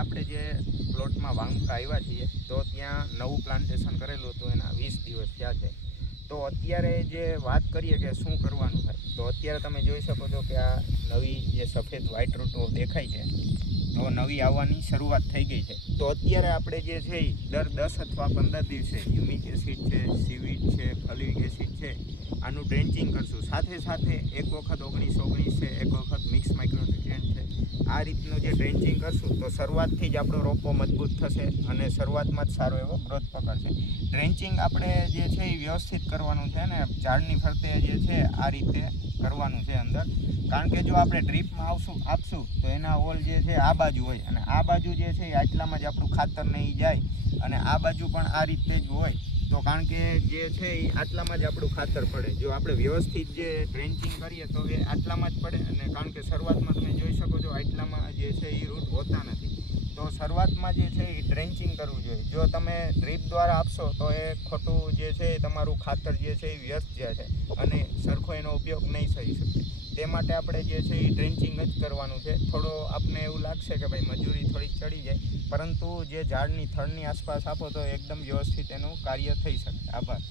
આપણે જે પ્લોટમાં વાંકા આવ્યા છીએ તો ત્યાં નવું પ્લાન્ટેશન કરેલું હતું, એના 20 દિવસ થયા છે. તો અત્યારે જે વાત કરીએ કે શું કરવાનું થાય, તો અત્યારે તમે જોઈ શકો છો કે આ નવી જે સફેદ વ્હાઇટ રૂટો દેખાય છે તો નવી આવવાની શરૂઆત થઈ ગઈ છે. તો અત્યારે આપણે જે છે એ દર 10 અથવા 15 દિવસે હ્યુમિક એસિડ છે, સીવીડ છે, ફોલિક એસિડ છે, આનું ડ્રેન્ચિંગ કરશું. સાથે સાથે એક વખત 19-19 છે, એક વખત મિક્સ માઇક્રોન્યુટ્રિયન્ટ છે. આ રીતનું જે ડ્રેન્ચિંગ કરશું તો શરૂઆતથી જ આપણો રોપો મજબૂત થશે અને શરૂઆતમાં જ સારો એવો ગ્રોથ પકડશે. ડ્રેન્ચિંગ આપણે જે છે એ વ્યવસ્થિત કરવાનું છે ને ઝાડની ફરતે જે છે આ રીતે કરવાનું છે અંદર, કારણ કે જો આપણે ડ્રીપમાં આપશું તો એના હોલ જે છે આ બાજુ હોય અને આ બાજુ જે છે એ આટલામાં જ આપણું ખાતર નહીં જાય અને આ બાજુ પણ આ રીતે જ હોય. તો કારણ કે જે છે એ આટલામાં જ આપણું ખાતર પડે. જો આપણે વ્યવસ્થિત જે ડ્રેન્ચિંગ કરીએ તો એ આટલામાં જ પડે, અને કારણ કે શરૂઆતમાં તમે જોઈ શકો છો આટલામાં જે છે એ રૂટ હોતા નથી. તો શરૂઆતમાં જે છે એ ડ્રેન્ચિંગ કરવું જોઈએ. જો તમે ડ્રીપ દ્વારા આપશો તો એ ખોટું જે છે એ તમારું ખાતર જે છે એ વ્યર્થ જાય છે અને સરખો એનો ઉપયોગ નહીં થઈ શકે. તે માટે આપણે જે છે એ ડ્રેન્ચિંગ જ કરવાનું છે. થોડો આપને એવું લાગશે કે ભાઈ મજૂરી થોડીક ચડી જાય, પરંતુ જે ઝાડની થડની આસપાસ આપો તો એકદમ વ્યવસ્થિત એનું કાર્ય થઈ શકે. આભાર.